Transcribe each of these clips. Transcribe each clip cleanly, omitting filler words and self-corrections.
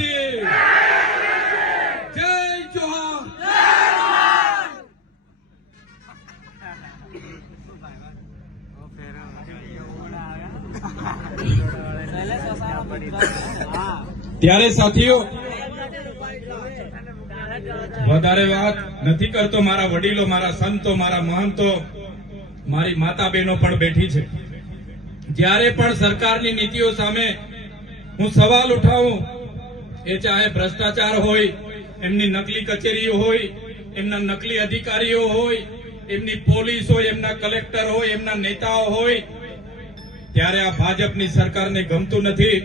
આદિવાસી જય જોહાર। ત્યારે સાથીઓ વધારે વાત નથી કરતો, મારા વડીલો, મારા સંતો, મારા મહંતો, મારી માતા બહેનો પણ બેઠી છે। જ્યારે પણ સરકારની નીતિઓ સામે હું સવાલ ઉઠાવું, એ ચાહે ભ્રષ્ટાચાર હોય, એમની નકલી કચેરીઓ હોય, એમના નકલી અધિકારીઓ હોય, એમની પોલીસ હોય, એમના કલેક્ટર હોય, એમના નેતાઓ હોય, ત્યારે આ ભાજપની સરકારને ગમતું નથી।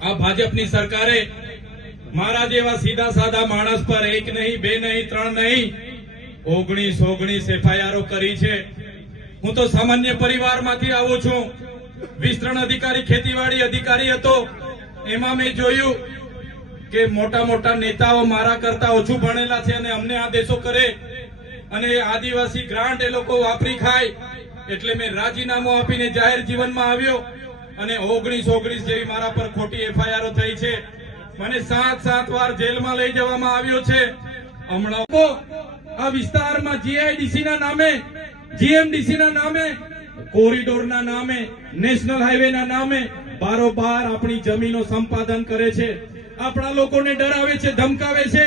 આ ભાજપની સરકારે મારા જેવા સીધા સાદા માણસ પર 1 નહીં, 2 નહીં, 3 નહીં, 19 એફઆઈઆરો કરી છે। હું તો સામાન્ય પરિવારમાંથી આવું છું। વિસ્તરણ અધિકારી, ખેતીવાડી અધિકારી હતો। એમાં મેં જોયું કે મોટા મોટા નેતાઓ મારા કરતા ઓછું ભણેલા છે અને અમને આદેશો કરે અને આદિવાસી ગ્રાન્ટ એ લોકો વાપરી ખાય, એટલે મેં રાજીનામું આપીને જાહેર જીવનમાં આવ્યો અને 19 જેવી મારા પર ખોટી એફઆઈઆરો થઈ છે। મને 7 વાર જેલમાં લઈ જવામાં આવ્યો છે। હમણાં આ વિસ્તારમાં જીઆઈડીસી ના નામે, જીએમડીસી ના નામે, કોરિડોરના નામે, નેશનલ હાઈવે ના નામે બારોબાર આપણી જમીનો સંપાદન કરે છે। આપણા લોકોને ડરાવે છે, ધમકાવે છે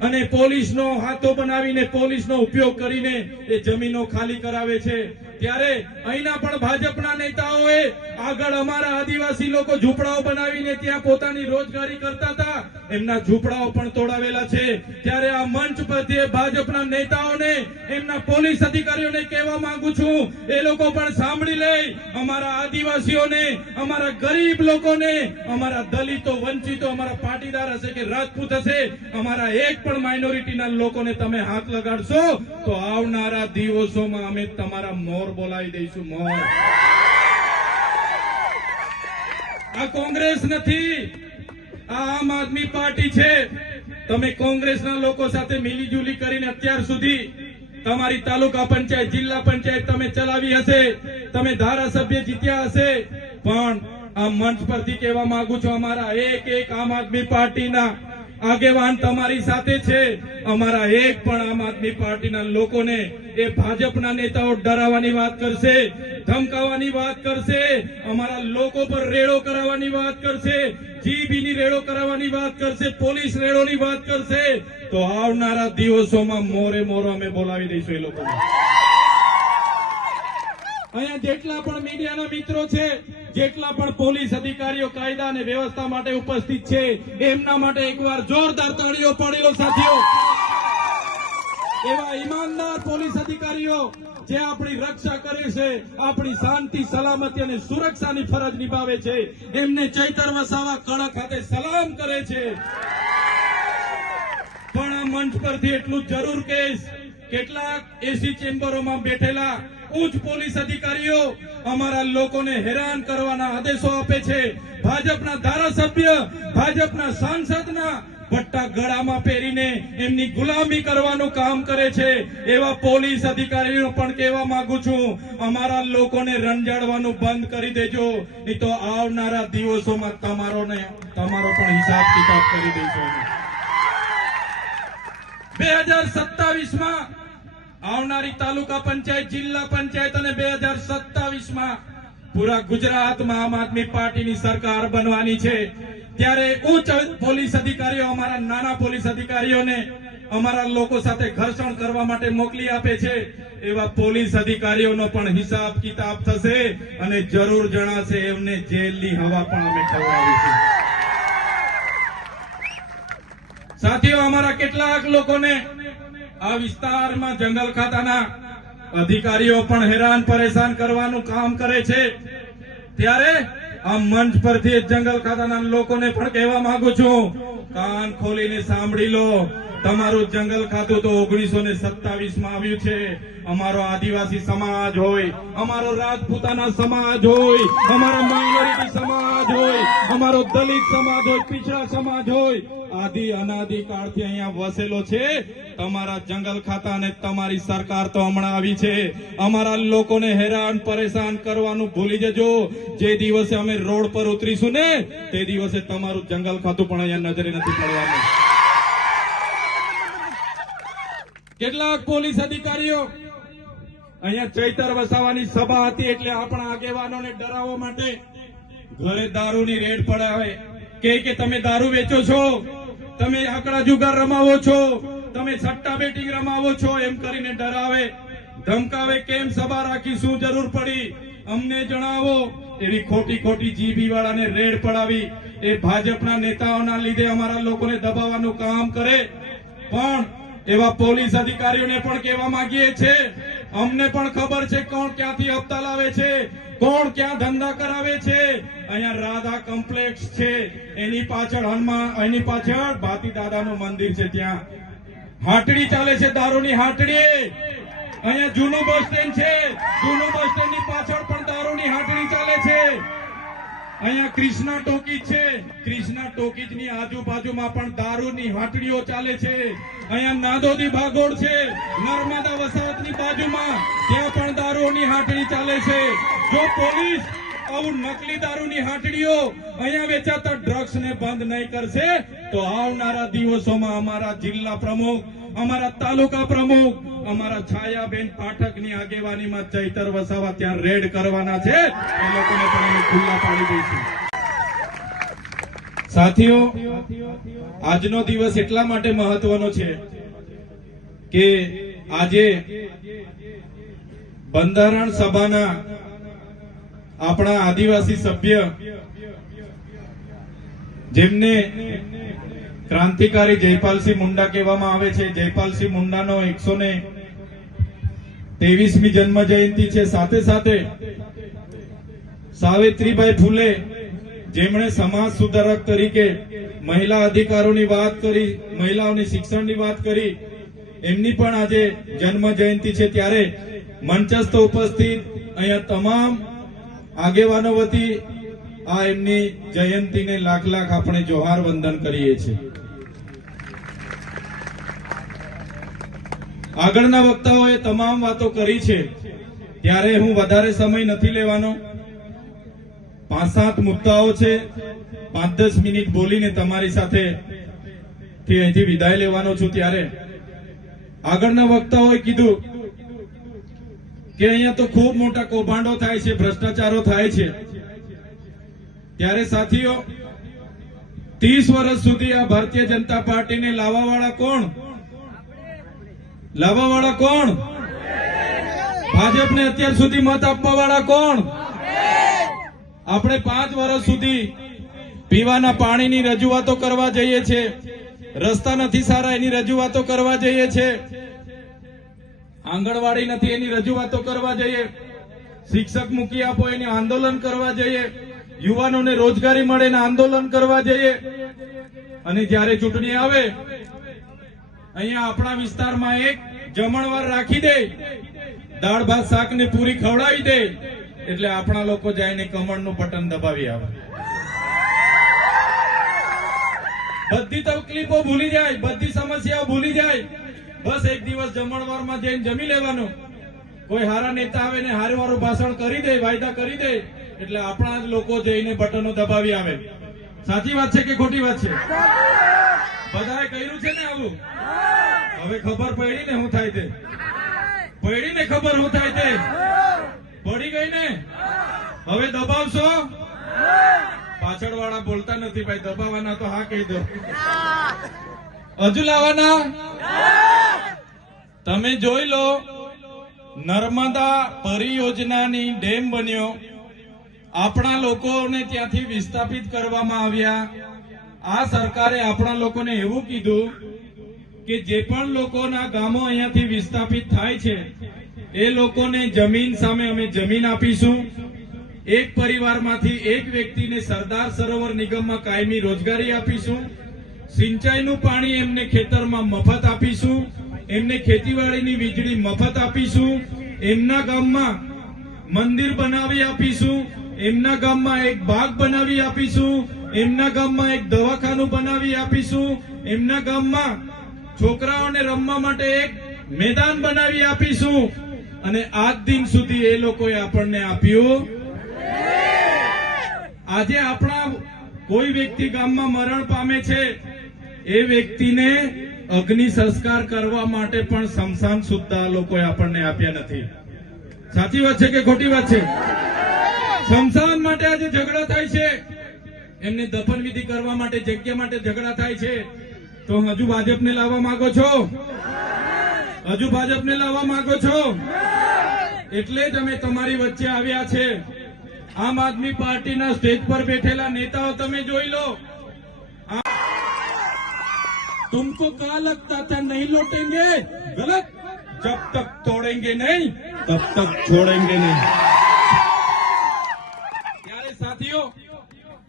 અને પોલીસનો હાથો બનાવીને, પોલીસનો ઉપયોગ કરીને એ જમીનો ખાલી કરાવે છે। ત્યારે અહીંના પણ ભાજપના નેતાઓએ આગળ અમારા આદિવાસી લોકો ઝૂંપડાઓ બનાવીને ત્યાં પોતાની રોજગારી કરતા હતા, એમના ઝૂંપડાઓ પણ તોડાવેલા છે। ત્યારે આ મંચ પરથી ભાજપના નેતાઓને, એમના પોલીસ અધિકારીઓને કહેવા માંગુ છું, એ લોકો પણ સાંભળી લે, અમારા આદિવાસીઓને, અમારા ગરીબ લોકોને, અમારા દલિતો, વંચિતો, અમારા પાટીદાર હશે કે રાજપૂત હશે, અમારા એક પણ માઇનોરિટીના લોકોને તમે હાથ લગાડશો તો આવનારા દિવસોમાં અમે તમારા મોર બોલાવી દઈશું, મોર। આ કોંગ્રેસ નથી, આ આમ આદમી પાર્ટી છે। તમે કોંગ્રેસના લોકો સાથે મિલીજુલી કરીને અત્યાર સુધી તમારી તાલુકા પંચાયત, જિલ્લા પંચાયત તમે ચલાવી હશે, તમે ધારાસભ્ય જીત્યા હશે, પણ આ મંચ પરથી કહેવા માંગુ છું, અમારા એક આમ આદમી પાર્ટીના આગેવાન તમારી સાથે છે। અમારા એક પણ આમ આદમી પાર્ટીના લોકોને એ ભાજપના નેતાઓ ડરાવવાની વાત કરશે, ધમકાવવાની વાત કરશે, અમારા લોકો પર રેડો કરાવવાની વાત કરશે, જીબીની રેડો કરાવવાની વાત કરશે, પોલીસ રેડોની વાત કરશે, તો આવનારા દિવસોમાં મોરે મોરો અમે બોલાવી દઈશું એ લોકોને। અહીંયા જેટલા પણ મીડિયાના મિત્રો છે, જેટલા પણ પોલીસ અધિકારીઓ કાયદા અને વ્યવસ્થા માટે ઉપસ્થિત છે, એમના માટે એકવાર જોરદાર તાળીઓ પાડેલો સાથીઓ। એવા ઈમાનદાર પોલીસ અધિકારીઓ જે આપણી રક્ષા કરે છે, આપણી શાંતિ, સલામતી અને સુરક્ષાની ફરજ નિભાવે છે, એમને ચૈતર વસાવા કળા ખાતે સલામ કરે છે। પણ આ મંચ પરથી એટલું જરૂર કહીશ, કેટલાક એસી ચેમ્બરોમાં બેઠેલા ઉચ્ચ પોલીસ અધિકારીઓ અમારા લોકોને હેરાન કરવાના આદેશો આપે છે। ભાજપના ધારાસભ્ય, ભાજપના સાંસદના પટ્ટા ગળામાં પહેરીને એમની ગુલામી કરવાનું કામ કરે છે। એવા પોલીસ અધિકારીઓ પણ કહેવા માંગુ છું, અમારા લોકોને રંજાડવાનું બંધ કરી દેજો, નહીં તો આવનારા દિવસોમાં તમારો પણ હિસાબ કિતાબ કરી દઈશું। 2027માં આવનારી તાલુકા પંચાયત, જિલ્લા પંચાયત અને 2027માં પૂરા ગુજરાતમાં આમ આદમી પાર્ટીની સરકાર બનવાની છે। ત્યારે ઉચ્ચ પોલીસ અધિકારીઓ અમારા નાના પોલીસ અધિકારીઓને અમારા લોકો સાથે ઘર્ષણ કરવા માટે મોકલી આપે છે, એવા પોલીસ અધિકારીઓનો પણ હિસાબ કિતાબ થશે અને જરૂર જણાશે, એમને જેલની હવા પણ અમે ખવડાવીશું। સાથીઓ, અમારા કેટલાક લોકોને આ વિસ્તારમાં જંગલ ખાતાના અધિકારીઓ પણ હેરાન પરેશાન કરવાનું કામ કરે છે। ત્યારે આ મંચ પરથી જંગલ ખાતાના લોકોને પણ કહેવા માંગુ છું, કાન ખોલીને સાંભળી લો, તમારું જંગલ ખાતું તો 1927 માં આવ્યું છે. અમારો આદિવાસી સમાજ હોય, અમારો રાજપૂતાના સમાજ હોય, અમારો માઇનોરિટી સમાજ હોય, અમારો દલિત સમાજ હોય, પીછડા સમાજ હોય, આદિ અનાદિ કાળથી અહીંયા વસેલો છે. તમારા જંગલ ખાતા અને તમારી સરકાર તો હમણાં આવી છે. અમારા લોકોને હેરાન પરેશાન કરવાનું ભૂલી જજો. જે દિવસે અમે રોડ પર ઉતરીશું ને તે દિવસે તમારું જંગલ ખાતું પણ અહીંયા નજરે નથી પડવાનું. કેટલાક પોલીસ અધિકારીઓ અહીંયા ચૈતર વસાવાની સભા હતી એટલે આપણા આગેવાનોને ડરાવવા માટે ઘરે દારૂની રેડ પડાવે કે તમે દારૂ વેચો છો, તમે આંકડા જુગાર રમાવો છો, તમે સટ્ટા બેટિંગ રમાવો છો, એમ કરીને ડરાવે ધમકાવે. કેમ સભા રાખી, શું જરૂર પડી, અમને જણાવો. એવી ખોટી ખોટી જીબી વાળાને રેડ પડાવી એ ભાજપના નેતાઓના લીધે અમારા લોકોને દબાવવાનું કામ કરે. પણ એવા પોલીસ અધિકારીઓને પણ કહેવા માંગીએ છે, અમને પણ ખબર છે કોણ ક્યાંથી હપ્તા લાવે છે, કોણ ક્યાં ધંધા કરાવે છે. અહીંયા રાધા કોમ્પ્લેક્સ છે, એની પાછળ હનુમાન, એની પાછળ ભાતી દાદાનું મંદિર છે, ત્યાં હાટડી ચાલે છે, દારૂની હાટડી. અહીંયા જૂનું બસ સ્ટેન્ડ છે, જૂનું બસ સ્ટેન્ડ ની પાછળ પણ દારૂની હાટડી ચાલે છે. અહીંયા ક્રિષ્ના ટોકીજ છે, ક્રિષ્ના ટોકીજ ની આજુબાજુમાં પણ દારૂની હાટડીઓ ચાલે છે. અહીંયા નાદોદી ભાગોળ છે, નર્મદા વસાહતની બાજુમાં, ત્યાં પણ દારૂની હાટડી ચાલે છે. જો પોલીસ આવું નકલી દારૂની હાટડીઓ અહીંયા વેચાતા ડ્રગ્સ ને બંધ નહીં કરશે તો આવનારા દિવસોમાં અમારા જિલ્લા પ્રમુખ, અમારા તાલુકા પ્રમુખ, અમારા છાયાબેન પાઠકની આગેવાનીમાં ચૈતર વસાવા ત્યાં રેડ કરવાના છે. એ લોકોને પણ અમે ખુલ્લા પાડી દઈશું. સાથીઓ, આજનો દિવસ એટલા માટે મહત્વનો છે કે આજે બંધારણ સભાના આપણા આદિવાસી સભ્ય, જેમને ક્રાંતિકારી જયપાલસિંહ મુંડા કહેવામાં આવે છે, જયપાલસિંહ મુંડાનો 123મી જન્મ જયંતિ છે. સાથે સાથે સાવિત્રીબાઈ ફૂલે, જેમણે સમાજ સુધારક તરીકે મહિલા અધિકારોની વાત કરી, મહિલાઓની શિક્ષણની વાત કરી, એમની પણ આજે જન્મ જયંતિ છે. ત્યારે મંચસ્થ ઉપસ્થિત અહીંયા તમામ આગેવાનો વતી આ એમની જયંતિને લાખ લાખ આપણે જોહાર વંદન કરીએ છીએ. આગળના વક્તાઓએ તમામ વાતો કરી છે, ત્યારે હું વધારે સમય નથી લેવાનો. 5-7 મુદ્દાઓ છે, 5-10 મિનિટ બોલીને તમારી સાથે અહીંથી વિદાય લેવાનો છું. ત્યારે આગળના વક્તાઓએ કીધું કે અહીંયા તો ખૂબ મોટા કૌભાંડો થાય છે, ભ્રષ્ટાચારો થાય છે. ત્યારે સાથીઓ, 30 વર્ષ સુધી આ ભારતીય જનતા પાર્ટીને લાવવાવાળા કોણ? લાવવાવાળા કોણ? ભાજપને અત્યાર સુધી મત આપવાવાળા કોણ? આપણે 5 વર્ષ સુધી પીવાના પાણીની રજૂઆતો કરવા જઈએ છીએ, રસ્તા નથી સારા એની રજૂઆતો કરવા જઈએ છીએ, આંગણવાડી નથી એની રજૂઆતો કરવા જઈએ, શિક્ષક મૂકી આપો એની આંદોલન કરવા જઈએ, યુવાનોને રોજગારી મળે ને આંદોલન કરવા જઈએ. અને જ્યારે ચૂંટણી આવે, અહીંયા આપણા વિસ્તારમાં એક જમણવાર રાખી દે, દાળ ભાત શાક ને પૂરી ખવડાવી દે, એટલે આપણા લોકો જઈને કમળનું બટન દબાવી આવે. બધી તકલીફો ભૂલી જાય, બધી સમસ્યાઓ ભૂલી જાય. બસ એક દિવસ જમણવારમાં જઈને જમી લેવાનું. કોઈ હારા નેતા આવે ને હારું ભાષણ કરી દે, વાયદા કરી દે, એટલે આપણા જ લોકો જઈને બટનો દબાવી આવે. સાચી વાત છે કે ખોટી વાત છે? બધાએ કર્યું છે ને આવું? હવે ખબર પડી ને શું થાય તે? પડી ને ખબર શું થાય તે? પડી ગઈ ને? હવે દબાવશો? પાછળ વાળા બોલતા નથી ભાઈ, દબાવવાના તો હા કહી દો. હજુ લાવવાના? તમે જોઈ લો, નર્મદા પરિયોજનાની ડેમ બન્યો, આપણા લોકોને ત્યાંથી વિસ્થાપિત કરવામાં આવ્યા. આ સરકારે આપણા લોકોને એવું કીધું કે જે પણ લોકોના ગામો અહીંયાથી વિસ્થાપિત થાય છે એ લોકોને જમીન સામે અમે જમીન આપીશું. એક પરિવારમાંથી એક વ્યક્તિને સરદાર સરોવર નિગમમાં કાયમી રોજગારી આપીશું. સિંચાઈનું પાણી એમને ખેતરમાં મફત આપીશું, એમને ખેતીવાડીની વીજળી મફત આપીશું, એમના ગામમાં મંદિર બનાવી આપીશું, એમના ગામમાં એક બાગ બનાવી આપીશું, એમના ગામમાં એક દવાખાનું બનાવી આપીશું, એમના ગામમાં છોકરાઓને રમવા માટે એક મેદાન બનાવી આપીશું. અને આજ દિન સુધી એ લોકોએ આપણને આપ્યું. આજે આપણા કોઈ વ્યક્તિ ગામમાં મરણ પામે છે, એ વ્યક્તિને અગ્નિ સંસ્કાર કરવા માટે પણ સ્મશાન સુદ્ધા લોકોએ આપણને આપ્યા નથી. સાચી વાત છે કે ખોટી વાત છે? સ્મશાન માટે આજે ઝઘડા થાય છે, એમને દફન વિધિ કરવા માટે જગ્યા માટે ઝઘડા થાય છે. તો હજુ ભાજપને લાવવા માંગો છો? હજુ ભાજપને લાવવા માંગો છો? એટલે જ અમે તમારી વચ્ચે આવ્યા છે. આમ આદમી પાર્ટીના સ્ટેજ પર બેઠેલા નેતાઓ તમે જોઈ લો. तुमको क्या लगता था नहीं लौटेंगे? गलत. जब तक तोड़ेंगे नहीं तब तक छोड़ेंगे नहीं. ત્યારે સાથીઓ,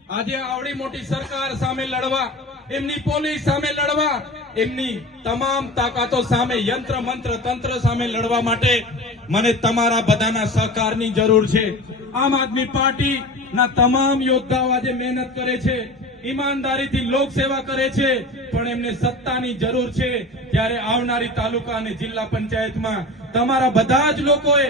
આજે આવડી મોટી સરકાર સામે લડવા, એમની પોલીસ સામે લડવા, એમની તમામ તાકાતો સામે, યંત્ર મંત્ર તંત્ર સામે લડવા માટે મને તમારા બધાના સહકારની જરૂર છે. આમ આદમી પાર્ટીના તમામ યોદ્ધાઓ આજે મહેનત કરે છે, ઈમાનદારીથી લોકસેવા કરે છે, પણ એમને સત્તાની જરૂર છે. ત્યારે આવનારી તાલુકા અને જિલ્લા પંચાયતમાં તમારા બધા જ લોકોએ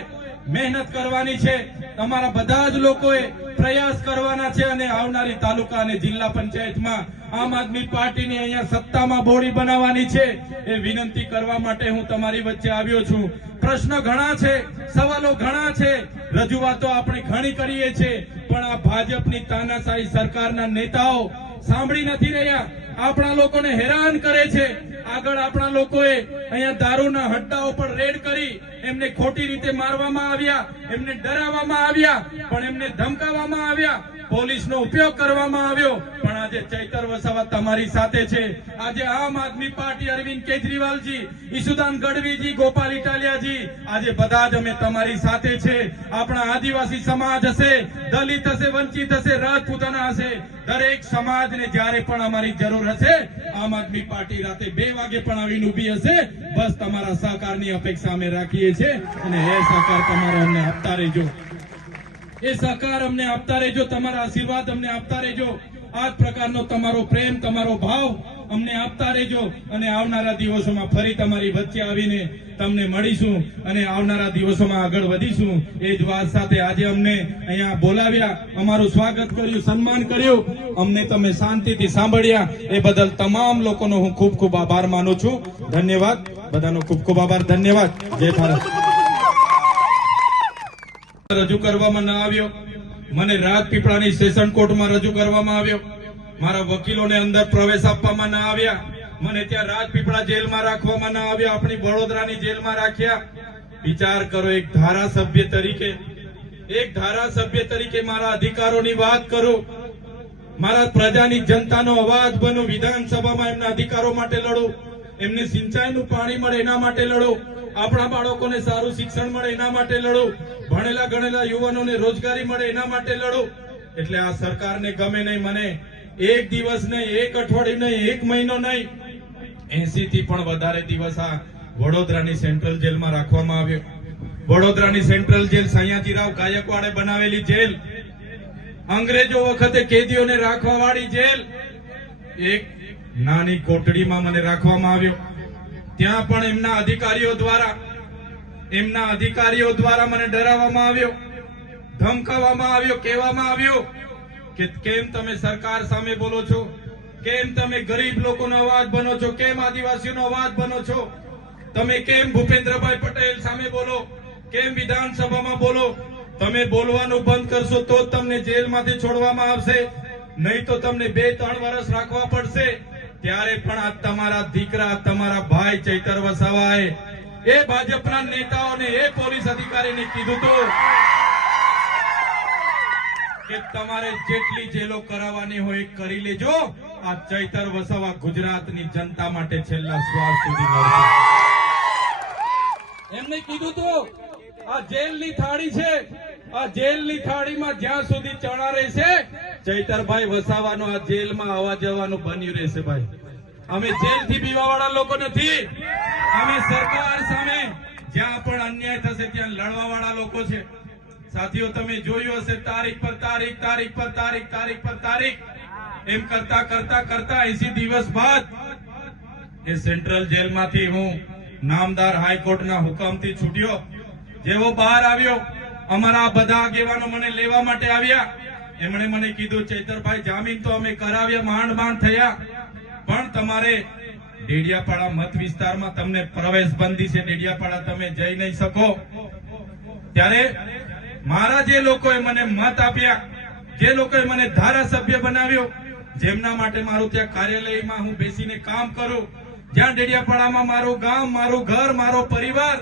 મહેનત કરવાની છે, તમારા બધા જ લોકોએ પ્રયાસ કરવાના છે. અને આવનારી તાલુકા અને જિલ્લા પંચાયતમાં આમ આદમી પાર્ટીની અહીંયા સત્તામાં બોડી બનાવવાની છે. એ વિનંતી કરવા માટે હું તમારી વચ્ચે આવ્યો છું. પ્રશ્ન ઘણા છે, સવાલો ઘણા છે, રજૂઆતો આપણે ઘણી કરીએ છીએ, પણ આ ભાજપની તાનાશાહી સરકારના નેતાઓ સાંભળી નથી રહ્યા. આપણા લોકોને હેરાન કરે છે. આગળ આપણા લોકોએ અહીંયા દારૂના હડ્ડાઓ પર રેડ કરી એમને ખોટી રીતે મારવામાં આવ્યા, એમને ડરાવવામાં આવ્યા, પણ એમને ધમકાવવામાં આવ્યા, પોલીસનો ઉપયોગ કરવામાં આવ્યો. પણ આજે ચૈતર વસાવા તમારી સાથે છે. આજે આમ આદમી પાર્ટી, અરવિંદ કેજરીવાલજી, ઈસુદાન ગઢવીજી, ગોપાલ ઇટાલિયાજી, આજે બધા જ અમે તમારી સાથે છે. આપણા આદિવાસી સમાજ હશે, દલિત હશે, વંચિત હશે, રાજપૂતાના હશે, દરેક સમાજને જ્યારે પણ અમારી જરૂર હશે, આમ આદમી પાર્ટી રાતે 2 વાગે પણ આવીને ઉભી હશે. બસ તમારા સહકારની અપેક્ષા અમે રાખીએ છીએ. અને એ સહકાર તમારે અમને આપતા રહેજો, એ સહકાર અમને આપતા રહેજો, તમારા આશીર્વાદ અમને આપતા રહેજો. આ જ પ્રકારનો તમારો પ્રેમ, તમારો ભાવ અમને આપતા રહેજો. અને આવનારા દિવસોમાં ફરી તમારી વચ્ચે આવીને તમને મળીશું અને આવનારા દિવસોમાં આગળ વધીશું. એ જ વાત સાથે આજે અમને અહીંયા બોલાવ્યા, અમારું સ્વાગત કર્યું, સન્માન કર્યું, અમને તમે શાંતિથી સાંભળ્યા, એ બદલ તમામ લોકોનો હું ખૂબ ખૂબ આભાર માનું છું. ધન્યવાદ, બધાનો ખૂબ ખૂબ આભાર. ધન્યવાદ. જય ભારત. રજૂ કરવામાં ન આવ્યો, મને રાજપીપળાની સેશન કોર્ટમાં રજૂ કરવામાં આવ્યો, મારા વકીલોને અંદર પ્રવેશ આપવામાં ન આવ્યા, મને ત્યાં રાજપીપળા જેલમાં રાખવામાં ન આવ્યા, આપણી વડોદરાની જેલમાં રાખ્યા. વિચાર કરો, એક ધારાસભ્ય તરીકે મારા અધિકારોની વાત કરું, મારા પ્રજાની જનતાનો અવાજ બનું, વિધાનસભામાં એમના અધિકારો માટે લડું, એમને સિંચાઈનું પાણી મળે એના માટે લડું, આપણા બાળકોને સારું શિક્ષણ મળે એના માટે લડું, ભણેલા ગણેલા યુવાનોને રોજગારી મળે એના માટે લડું. એટલે આ સરકારને ગમે નહીં, મને એક દિવસ નહીં, એક અઠવાડિયું નહીં, એક મહિનો નહીં, 80 થી પણ વધારે દિવસ આ વડોદરાની સેન્ટ્રલ જેલમાં રાખવામાં આવ્યો. વડોદરાની સેન્ટ્રલ જેલ સયાજીરાવ ગાયકવાડે બનાવેલી જેલ, અંગ્રેજો વખતે કેદીઓને રાખવા વાળી જેલ, એક નાની કોટડીમાં મને રાખવામાં આવ્યો. ત્યાં પણ એમના અધિકારીઓ દ્વારા મને ડરાવવામાં આવ્યો, ધમકાવવામાં આવ્યો, કહેવામાં આવ્યું કે કેમ તમે સરકાર સામે બોલો છો, કેમ તમે ગરીબ લોકોનો અવાજ બનો છો, કેમ આદિવાસીઓનો અવાજ બનો છો, તમે કેમ ભૂપેન્દ્રભાઈ પટેલ સામે બોલો, કેમ વિધાનસભામાં બોલો. તમે બોલવાનું બંધ કરશો તો જ તમને જેલમાંથી છોડવામાં આવશે, નહીં તો તમને 2-3 વર્ષ રાખવા પડશે. ત્યારે પણ આ તમારા દીકરા, તમારા ભાઈ ચૈતર વસાવાએ એ ભાજપના નેતાઓને, એ પોલીસ અધિકારીને કીધું હતું કે તમારે જેટલી જેલો કરાવવાની હોય કરી લેજો. આ ચૈતર વસાવા ગુજરાતની જનતા માટે છેલ્લા શ્વાસ સુધી લડશે. એમને કીધું હતું આ જેલની થાળી છે, આ જેલની થાળીમાં જ્યાં સુધી ચણા રહેશે, ચૈતરભાઈ વસાવાનું આ જેલમાં આવવા જવાનું બન્યું રહેશે. ભાઈ અમે જેલથી બીવાવાળા લોકો નથી. અમે સરકાર સામે જ્યાં પણ અન્યાય થશે ત્યાં લડવાવાળા લોકો છે. સાથીઓ, તમે જોયું હશે તારીખ પર તારીખ, તારીખ પર તારીખ, તારીખ પર તારીખ, એમ કરતા કરતા કરતા 80 દિવસ બાદ એ સેન્ટ્રલ જેલમાંથી હું નામદાર હાઈકોર્ટના હુકમથી છૂટ્યો. જેવો બહાર આવ્યો, અમારા બધા આગેવાનો મને લેવા માટે આવ્યા. એમણે મને કીધું, ચૈતરભાઈ, જામીન તો અમે કરાવ્યા, માંડ માંડ થયા, પણ તમારે ડેડિયાપાડા મત વિસ્તારમાં તમને પ્રવેશ બંધી છે, ડેડિયાપાડા તમે જઈ નહીં શકો. ત્યારે મારા જે લોકોએ મને મત આપ્યા, જે લોકોએ મને ધારાસભ્ય બનાવ્યો, જેમના માટે મારું ત્યાં કાર્યાલયમાં હું બેસીને કામ કરું, જ્યાં ડેડિયાપાડામાં મારું ગામ, મારું ઘર, મારો પરિવાર,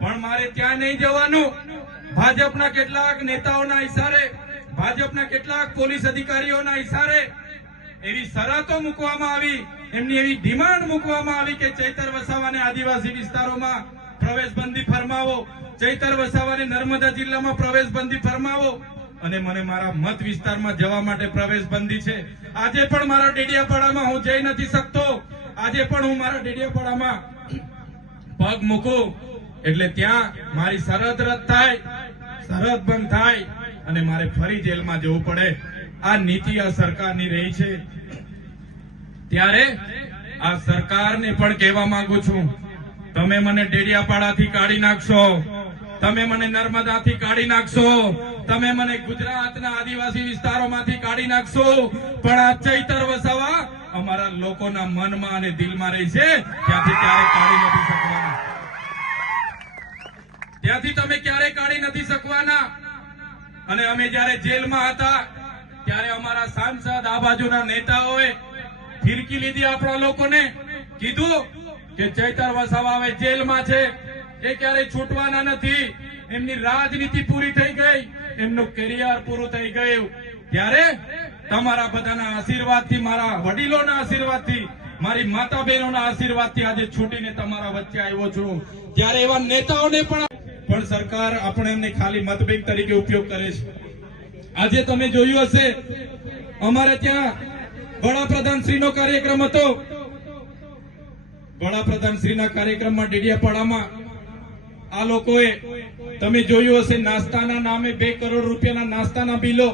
પણ મારે ત્યાં નહીં જવાનું. ભાજપના કેટલાક નેતાઓના ઇશારે, ભાજપના કેટલાક પોલીસ અધિકારીઓના ઇશારે એવી શરતો મૂકવામાં આવી, એમની એવી ડિમાન્ડ મૂકવામાં આવી કે ચૈતર વસાવાને આદિવાસી વિસ્તારોમાં પ્રવેશબંધી ફરમાવો, ચૈતર વસાવાને નર્મદા જિલ્લામાં પ્રવેશબંધી ફરમાવો, અને મને મારા મત વિસ્તારમાં જવા માટે પ્રવેશબંધી છે. આજે પણ મારા ડેડિયાપાડામાં હું જઈ નથી શકતો. આજે પણ હું મારા ડેડિયાપાડામાં પગ મૂકું એટલે ત્યાં મારી સરહદ રદ થાય, સરહદ બંધ થાય અને મારે ફરી જેલમાં જવું પડે. આ નીતિ આ સરકારની રહી છે. ત્યારે આ સરકારને પણ કહેવા માંગુ છું, તમે મને ડેડિયાપાડાથી કાઢી નાખશો, તમે મને નર્મદાથી કાઢી નાખશો, તમે મને ગુજરાતના આદિવાસી વિસ્તારોમાંથી કાઢી નાખશો, પણ આ ચૈતર વસાવા અમારા લોકોના મનમાં અને દિલમાં રહી છે. ત્યાંથી ક્યારે કાઢી નથી શકવાના, ત્યાંથી તમે ક્યારે કાઢી નથી શકવાના. અને અમે જયારે જેલમાં હતા ત્યારે અમારા સાંસદ, આ બાજુના નેતાઓએ ફિરકી લીધી, આપણા લોકોને કીધું કે ચૈતર વસાવા હવે જેલમાં છે, એ ક્યારેય છૂટવાના નથી, એમની રાજનીતિ પૂરી થઈ ગઈ, એમનું કેરિયર પૂરું થઈ ગયું. ત્યારે તમારા બધાના આશીર્વાદથી, મારા વડીલોના આશીર્વાદથી, મારી માતા બહેનોના આશીર્વાદથી આજે છૂટીને તમારા વચ્ચે આવ્યો છું. ત્યારે એવા નેતાઓને પણ સરકાર આપણે એમને ખાલી મતબેંક તરીકે ઉપયોગ કરે છે. આજે તમે જોયું હશે, અમારે ત્યાં વડાપ્રધાનશ્રીનો કાર્યક્રમ હતો. વડાપ્રધાનશ્રીના કાર્યક્રમમાં ડેડિયાપાડામાં આ લોકોએ તમે જોયું હશે, નાસ્તાના નામે 2 કરોડ રૂપિયાના નાસ્તાના બિલો,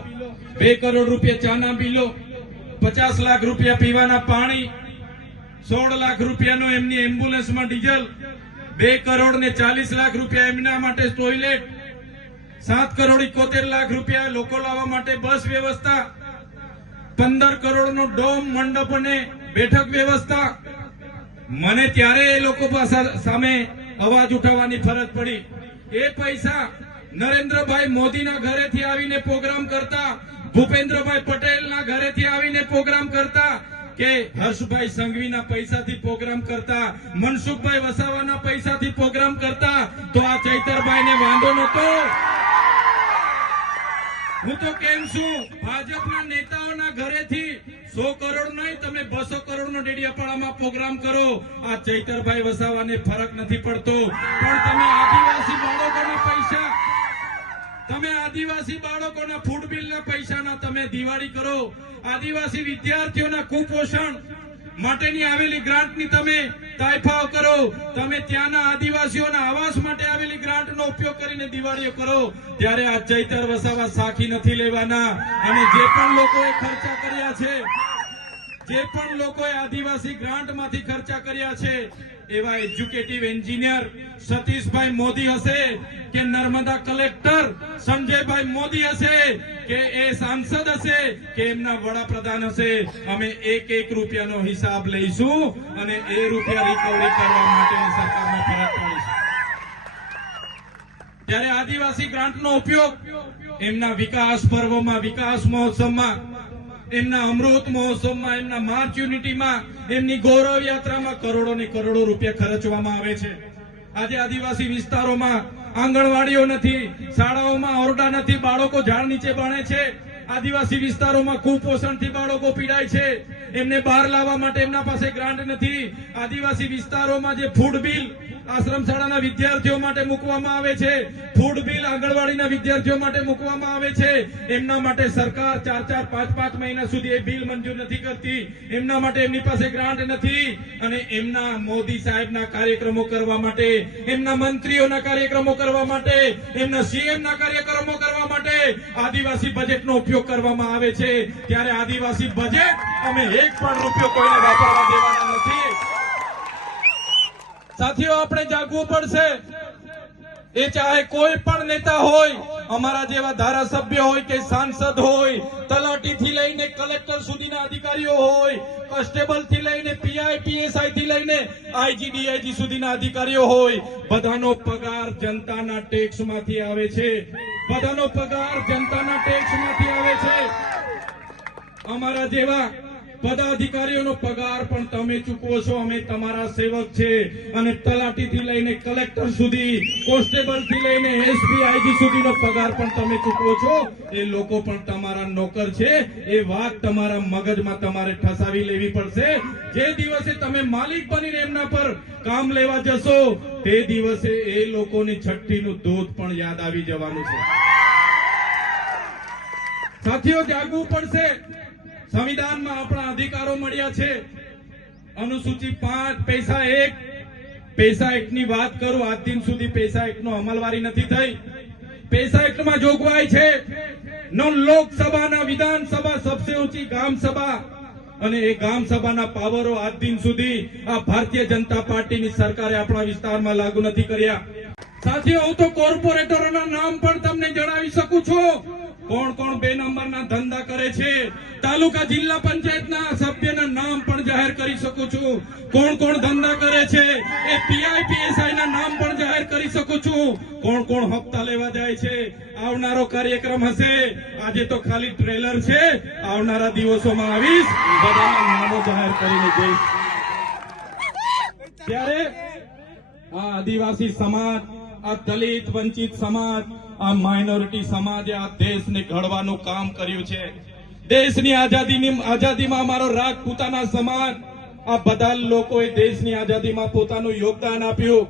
2 કરોડ રૂપિયા ચાના બિલો, 50 લાખ રૂપિયા પીવાના પાણી, 16 લાખ રૂપિયાનો એમની એમ્બ્યુલન્સમાં ડીઝલ, 2 કરોડ ને 40 લાખ રૂપિયા એમના માટે ટોયલેટ, 7 કરોડ 71 લાખ રૂપિયા લોકો લાવવા માટે બસ વ્યવસ્થા, 15 કરોડનો ડોમ, મંડપ અને બેઠક વ્યવસ્થા. મને ત્યારે એ લોકો સામે અવાજ ઉઠાવવાની ફરજ પડી. એ પૈસા નરેન્દ્રભાઈ મોદીના ઘરેથી આવીને પ્રોગ્રામ કરતા, ભૂપેન્દ્રભાઈ પટેલના ઘરેથી આવીને પ્રોગ્રામ કરતા, કે હર્ષભાઈ સંઘવીના પૈસાથી પ્રોગ્રામ કરતા, મનસુખભાઈ વસાવાના પૈસાથી પ્રોગ્રામ કરતા, તો આ ચૈતરભાઈને વાંધો નતો. હું તો કેમ છું, ભાજપના નેતાઓના ઘરેથી 100 કરોડ નહીં, તમે 200 કરોડનો ડેડિયાપાડામાં પ્રોગ્રામ કરો, આ ચૈતરભાઈ વસાવાને ફરક નથી પડતો. પણ તમે આદિવાસી બાળકોના પૈસા, તમે આદિવાસી બાળકોના ફૂડ બિલના પૈસાના તમે દિવાળી કરો, આદિવાસી વિદ્યાર્થીઓના કુપોષણ માટેની આવેલી ગ્રાન્ટની તમે તાયફાઓ કરો, તમે ત્યાંના આદિવાસીઓના આવાસ માટે આવેલી ગ્રાન્ટનો ઉપયોગ કરીને દિવાળીઓ કરો. ત્યારે આ ચૈતર વસાવા સાખી નથી લેવાના. અને જે પણ લોકોએ ખર્ચા કર્યા છે, જે પણ લોકોએ આદિવાસી ગ્રાન્ટમાંથી ખર્ચા કર્યા છે, એવા એજ્યુકેટિવ એન્જિનિયર સતીશભાઈ મોદી હશે, કે નર્મદા કલેક્ટર સંજયભાઈ મોદી હશે, કે એ સાંસદ હશે, કે એમના વડાપ્રધાન હશે, અમે 1 રૂપિયાનો હિસાબ લઈશું અને એ રૂપિયા રિકવરી કરવા માટે સરકારને ફરજ પાડીશું. ત્યારે આદિવાસી ગ્રાન્ટનો ઉપયોગ એમના વિકાસ પર્વમાં, વિકાસ મહોત્સવમાં, એમના અમૃત મહોત્સવમાં, એમના માર્ચ યુનિટીમાં, એમની ગૌરવ યાત્રામાં કરોડો ને કરોડો રૂપિયા ખર્ચવામાં આવે છે. આજે આદિવાસી વિસ્તારોમાં આંગણવાડીઓ નથી, શાળાઓમાં ઓરડા નથી, બાળકો ઝાડ નીચે ભણે છે. આદિવાસી વિસ્તારોમાં કુપોષણથી બાળકો પીડાય છે, એમને બહાર લાવવા માટે એમના પાસે ગ્રાન્ટ નથી. આદિવાસી વિસ્તારોમાં જે ફૂડ બિલ આશ્રમ શાળાના વિદ્યાર્થીઓ માટે મૂકવામાં આવે છે, ફૂડ બિલ આંગણવાડીના વિદ્યાર્થીઓ માટે મૂકવામાં આવે છે, એમના માટે સરકાર 4-4, 5-5 મહિના સુધી એ બિલ મંજૂર નથી કરતી, એમના માટે એમની પાસે ગ્રાન્ટ નથી, અને એમના મોદી સાહેબના કાર્યક્રમો કરવા માટે, એમના મંત્રીઓના કાર્યક્રમો કરવા માટે, એમના સીએમના કાર્યક્રમો કરવા માટે આદિવાસી બજેટનો ઉપયોગ કરવામાં આવે છે. ત્યારે આદિવાસી બજેટ અમે એક પણ રૂપિયો કોઈને વાપરવા દેવાના નથી. સાથીઓ, આપણે જાગવું પડશે. એ ચાહે કોઈ પણ નેતા હોય, અમારા જેવા ધારાસભ્ય હોય કે સાંસદ હોય, તલાટીથી લઈને કલેક્ટર સુધીના અધિકારીઓ હોય, કોન્સ્ટેબલ થી લઈને પીઆઈ પીએસઆઈ થી લઈને આઈજી ડીઆઈજી સુધીના અધિકારીઓ હોય, બધાનો પગાર જનતાના ટેક્સમાંથી આવે છે. બધાનો પગાર જનતાના ટેક્સમાંથી આવે છે. અમારા જેવા બધા અધિકારીઓનો પગાર પણ તમે ચૂકવો છો. અમે તમારા સેવક છે. અને તલાટીથી લઈને કલેક્ટર સુધી, કોન્સ્ટેબલથી લઈને એસપી આઈજી સુધીનો પગાર પણ તમે ચૂકવો છો. એ લોકો પણ તમારા નોકર છે. એ વાત તમારા મગજમાં તમારે ઠસાવી લેવી પડશે. જે દિવસે તમે માલિક બનીને એમના પર કામ લેવા જશો, તે દિવસે એ લોકોની છઠ્ઠીનું દૂધ પણ યાદ આવી જવાનું છે. સાથીઓ, જાગવું પડશે. સંવિધાનમાં આપણા અધિકારો મળ્યા છે. અનુસૂચિ 5 પૈસા એકની વાત કરું, આજ દિન સુધી પૈસા એકનો અમલવારી નથી થઈ. પૈસા એકમાં જોગવાઈ છે નો લોકસભાના વિધાનસભા સબસે ઊંચી ગામ સભા, અને એ ગામ સભાના પાવરો આજ દિન સુધી આ ભારતીય જનતા પાર્ટીની સરકારે આપણા વિસ્તારમાં લાગુ નથી કર્યા. સાથીઓ, હું તો કોર્પોરેટરોના નામ પણ તમને જણાવી શકું છું. કોણ કોણ 2 નંબરના ધંધા કરે છે. તાલુકા જિલ્લા પંચાયતના સભ્યના નામ પણ જાહેર કરી શકું છું. કોણ કોણ ધંધા કરે છે એ પીઆઈ પીએસઆઈ ના નામ પણ જાહેર કરી શકું છું. કોણ કોણ હપ્તા લેવા જાય છે. આવનારો કાર્યક્રમ હશે. આજે તો ખાલી ટ્રેલર છે. આવનારા દિવસોમાં આવીશ, બધાના નામો જાહેર કરીને જઈશ. ત્યારે આ આદિવાસી સમાજ, આ દલિત વંચિત સમાજ, આ માઇનોરિટી સમાજે આ દેશને ઘડવાનું કામ કર્યું છે. દેશની આઝાદીમાં અમારો રાજપૂતાના સમાજ, આ બધા લોકોએ દેશની આઝાદીમાં પોતાનું યોગદાન આપ્યું,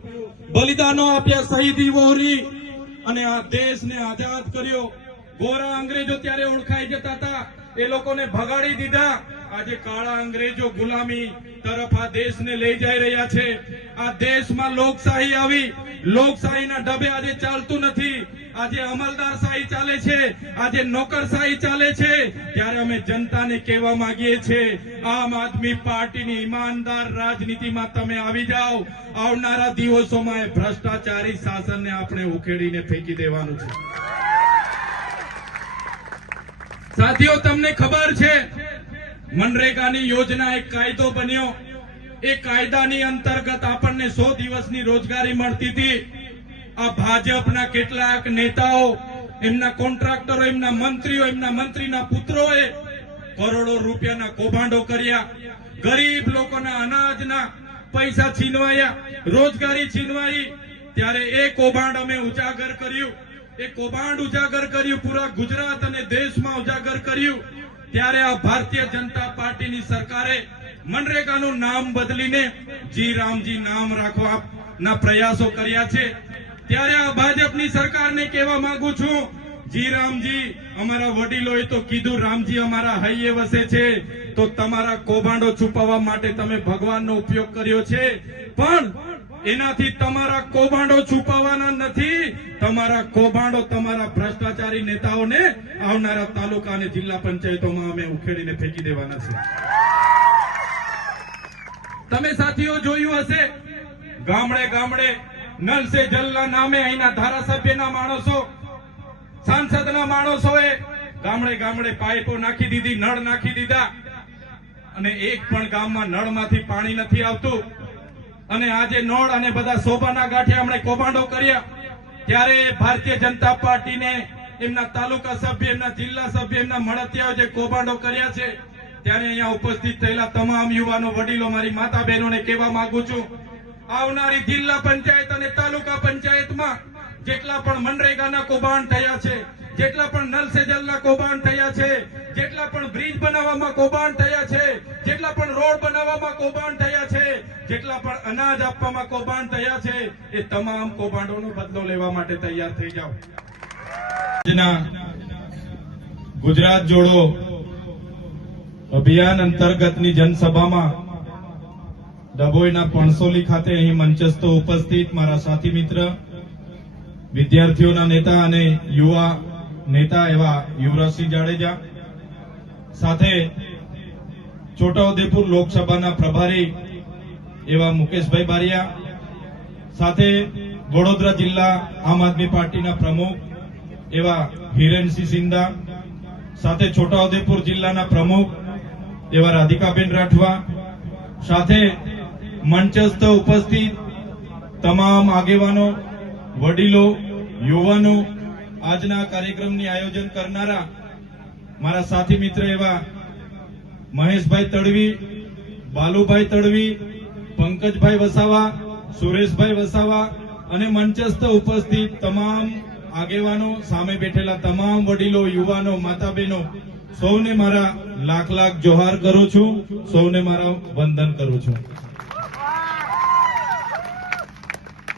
બલિદાનો આપ્યા, શહીદી વહોરી, અને આ દેશને આઝાદ કર્યો. ગોરા અંગ્રેજો ત્યારે ઓળખાઈ જતા હતા, એ લોકોને ભગાડી દીધા. આજે કાળા અંગ્રેજો ગુલામી તરફ આ દેશને લઈ જઈ રહ્યા છે. આ દેશમાં લોકશાહી આવી. લોકશાહીના ઢબે આજે ચાલતું નથી. આજે અમલદારશાહી ચાલે છે. આજે નોકરશાહી ચાલે છે. ત્યારે અમે જનતાને કહેવા માંગીએ છીએ, આમ આદમી પાર્ટીની ઈમાનદાર રાજનીતિમાં તમે આવી જાઓ. આવનારા દિવસોમાં એ ભ્રષ્ટાચારી શાસનને આપણે ઉખેડીને ફેંકી દેવાનું છે. સાથીઓ, તમને ખબર છે મનરેગાની યોજના એક કાયદો બન્યો. એ કાયદાની અંતર્ગત આપણને 100 દિવસની રોજગારી મળતી હતી. આ ભાજપના કેટલાક નેતાઓ, એમના કોન્ટ્રાક્ટરો, એમના મંત્રીઓ, એમના મંત્રીના પુત્રોએ કરોડો રૂપિયાના કૌભાંડો કર્યા. ગરીબ લોકોના અનાજના પૈસા છીનવાયા, રોજગારી છીનવાઈ. ત્યારે એ કૌભાંડ અમે ઉજાગર કર્યું. એ કૌભાંડ ઉજાગર કર્યું, પૂરા ગુજરાત અને દેશમાં ઉજાગર કર્યું. ત્યારે આ ભારતીય જનતા પાર્ટીની સરકારે મનરેગાનું નામ બદલીને જી રામજી નામ રાખવાના પ્રયાસો કર્યા છે. ત્યારે આ ભાજપની સરકારને કહેવા માંગુ છું, જી રામજી, અમારા વડીલોએ તો કીધું રામજી અમારા હૈયે વસે છે, તો તમારા કૌભાંડો છુપાવવા માટે તમે ભગવાનનો ઉપયોગ કર્યો છે. પણ એનાથી તમારા કૌભાંડો છુપાવવાના નથી. તમારા કૌભાંડો તમારા ભ્રષ્ટાચારી નેતાઓને આવનારા તાલુકા અને જિલ્લા પંચાયતોમાં અમે ઉખેડીને ફેંકી દેવાના છે. તમે સાથીઓ જોયું હશે, ગામડે ગામડે નલ સે જલના નામે અહીંના ધારાસભ્યના માણસો, સાંસદના માણસોએ ગામડે ગામડે પાઇપો નાખી દીધી, નળ નાખી દીધા, અને એક પણ ગામમાં નળમાંથી પાણી નથી આવતું. અને આજે નળ અને બધા શોભાના ગાંઠે અમને કૌભાંડો કર્યા. ત્યારે ભારતીય જનતા પાર્ટીને એમના તાલુકા સભ્ય, એમના જિલ્લા સભ્ય, એમના મળતિયાઓ જે કૌભાંડો કર્યા છે, ત્યારે અહીંયા ઉપસ્થિત થયેલા તમામ યુવાનો, વડીલો, મારી માતા બહેનોને કહેવા માંગુ છું, આવનારી જિલ્લા પંચાયત અને તાલુકા પંચાયતમાં જેટલા પણ મનરેગાના કૌભાંડ થયા છે, જેટલા પણ નલ સે જલના કૌભાંડ થયા છે, જેટલા પણ બ્રિજ બનાવવામાં કૌભાંડ થયા છે, જેટલા પણ રોડ બનાવવામાં કૌભાંડ થયા છે, જેટલા પણ અનાજ આપવામાં કૌભાંડ થયા છે એ તમામ કૌભાંડોનો બદલો લેવા માટે તૈયાર થઈ જાઓ. આજના ગુજરાત જોડો અભિયાન અંતર્ગતની જનસભામાં ડભોઈના પણસોલી ખાતે અહીં મંચસ્થ ઉપસ્થિત મારા સાથી મિત્ર, વિદ્યાર્થીઓના નેતા અને યુવા નેતા એવા યુવરાજસિંહ જાડેજા, સાથે છોટાઉદેપુર લોકસભાના પ્રભારી એવા મુકેશભાઈ બારિયા, સાથે વડોદરા જિલ્લા આમ આદમી પાર્ટીના પ્રમુખ એવા હિરેનસિંહ સિંધા, સાથે છોટાઉદેપુર જિલ્લાના પ્રમુખ એવા રાધિકાબેન રાઠવા, સાથે મંચસ્થ ઉપસ્થિત તમામ આગેવાનો, વડીલો, યુવાનો, આજના કાર્યક્રમની આયોજન કરનારા મારા સાથી મિત્ર એવા મહેશભાઈ તડવી, બાલુભાઈ તડવી, પંકજભાઈ વસાવા, સુરેશભાઈ વસાવા અને મંચસ્થ ઉપસ્થિત તમામ આગેવાનો, સામે બેઠેલા તમામ વડીલો, યુવાનો, માતા બહેનો, સૌને મારા લાખ લાખ જોહાર કરું છું, સૌને મારા વંદન કરું છું.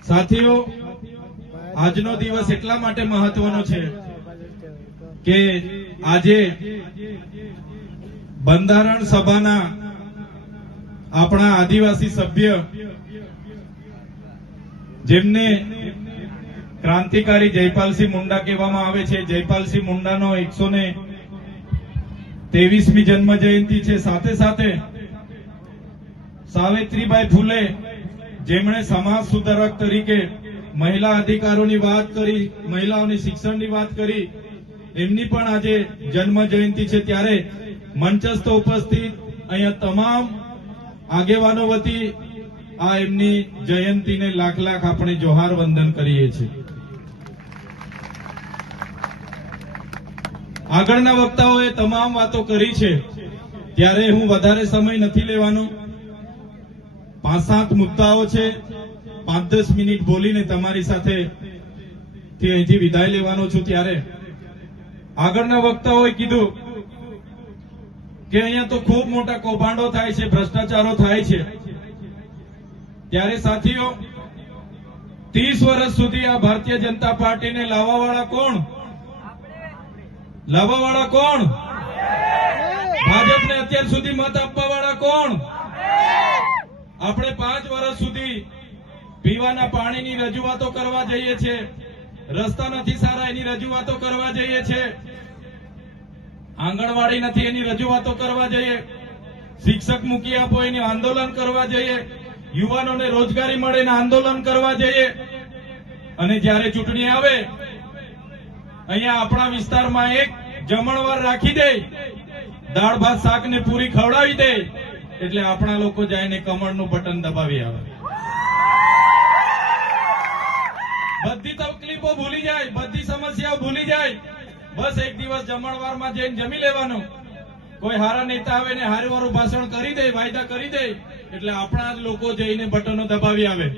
સાથીઓ, આજનો દિવસ એટલા માટે મહત્વનો છે કે આજે બંધારણ સભાના આપણા આદિવાસી સભ્ય, જેમને ક્રાંતિકારી જયપાલસિંહ મુંડા કહેવામાં આવે છે, જયપાલસિંહ મુંડાનો 123મી જન્મ જયંતિ છે. સાથે સાથે સાવિત્રીબાઈ ફૂલે, જેમણે સમાજ સુધારક તરીકે મહિલા અધિકારોની વાત કરી, મહિલાઓની શિક્ષણની વાત કરી, એમની પણ આજે જન્મ જયંતિ છે. ત્યારે મંચસ્થ ઉપસ્થિત અહીંયા તમામ આગેવાનો વતી આ એમની જયંતિને લાખ લાખ આપણે જોહાર વંદન કરીએ છીએ. આગળના વક્તાઓએ તમામ વાતો કરી છે, ત્યારે હું વધારે સમય નથી લેવાનો. 5-7 મુદ્દાઓ છે, 5-10 મિનિટ બોલીને તમારી સાથે અહીંથી વિદાય લેવાનો છું. ત્યારે આગળના વક્તાઓએ કીધું કે અહીંયા તો ખૂબ મોટા કૌભાંડો થાય છે, ભ્રષ્ટાચારો થાય છે. ત્યારે સાથીઓ, 30 વર્ષ સુધી આ ભારતીય જનતા પાર્ટીને લાવવાવાળા કોણ? લાવવાવાળા કોણ? ભાજપને અત્યાર સુધી મત આપવાવાળા કોણ? આપણે 5 વર્ષ સુધી પીવાના પાણીની રજૂઆતો કરવા જઈએ છીએ, રસ્તા નથી સારા એની રજૂઆતો કરવા જઈએ છીએ, આંગણવાડી નથી એની રજૂઆતો કરવા જઈએ, શિક્ષક મૂકી આપો એની આંદોલન કરવા જઈએ, યુવાનોને રોજગારી મળે એના આંદોલન કરવા જઈએ. અને જ્યારે ચૂંટણી આવે, અહીંયા આપણા વિસ્તારમાં એક જમણવાર રાખી દે, દાળ ભાત શાક ને પૂરી ખવડાવી દે, એટલે આપણા લોકો જઈને કમળનું બટન દબાવી આવે. બધી તકલીફો ભૂલી જાય, બધી સમસ્યાઓ ભૂલી જાય. બસ એક દિવસ જમણવારમાં જઈને જમી લેવાનું. કોઈ હારા નેતા આવે ને હારું ભાષણ કરી દે, વાયદા કરી દે, એટલે આપણા જ લોકો જઈને બટનો દબાવી આવે.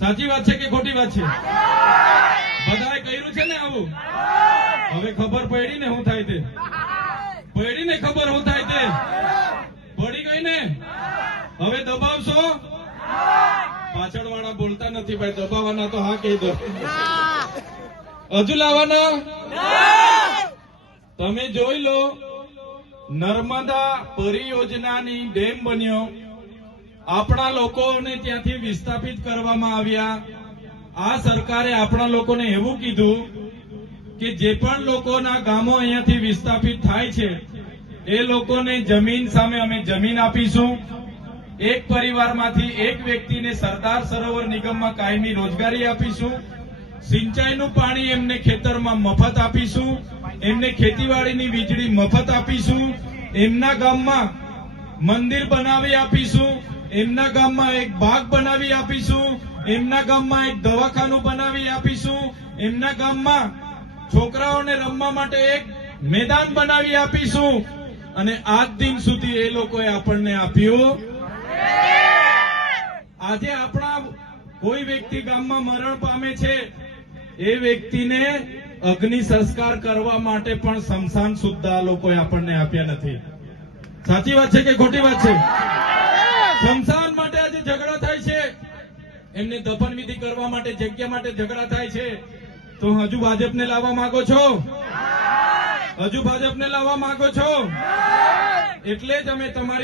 સાચી વાત છે કે ખોટી વાત છે? બધાએ કર્યું છે ને આવું? હવે ખબર પડી ને શું થાય તે? પડી ને ખબર શું થાય તે? પડી ગઈ ને? હવે દબાવશો? પાછળ વાળા બોલતા નથી ભાઈ, દબાવવાના તો હા કહી દો. હજુ લાવવાના? તમે જોઈ લો, નર્મદા પરિયોજનાની ડેમ બન્યો, આપણા લોકોને ત્યાંથી વિસ્થાપિત કરવામાં આવ્યા. આ સરકારે આપણા લોકોને એવું કીધું કે જે પણ લોકોના ગામો અહીંયાથી વિસ્થાપિત થાય છે એ લોકોને જમીન સામે અમે જમીન આપીશું. એક પરિવારમાંથી એક વ્યક્તિને સરદાર સરોવર નિગમમાં કાયમી રોજગારી આપીશું. સિંચાઈનું પાણી એમને ખેતરમાં મફત આપીશું. એમને ખેતીવાડીની વીજળી મફત આપીશું. એમના ગામમાં મંદિર બનાવી આપીશું. એમના ગામમાં એક બાગ બનાવી આપીશું. એમના ગામમાં એક દવાખાનું બનાવી આપીશું. એમના ગામમાં છોકરાઓને રમવા માટે એક મેદાન બનાવી આપીશું. અને આજ દિન સુધી એ લોકોએ આપણને આપ્યું. આજે આપણા કોઈ વ્યક્તિ ગામમાં મરણ પામે છે, એ વ્યક્તિને અગ્નિ સંસ્કાર કરવા માટે પણ સ્મશાન સુદ્ધા લોકોએ આપણને આપ્યા નથી. સાચી વાત છે કે ખોટી વાત છે? સ્મશાન માટે આજે ઝઘડા દફન વિધિ કરવા માટે જગ્યા માટે ઝઘડા થાય છે તો હજુ ભાજપને લાવવા માંગો છો? હજુ ભાજપને લાવવા માંગો છો? એટલે જ અમે તમારી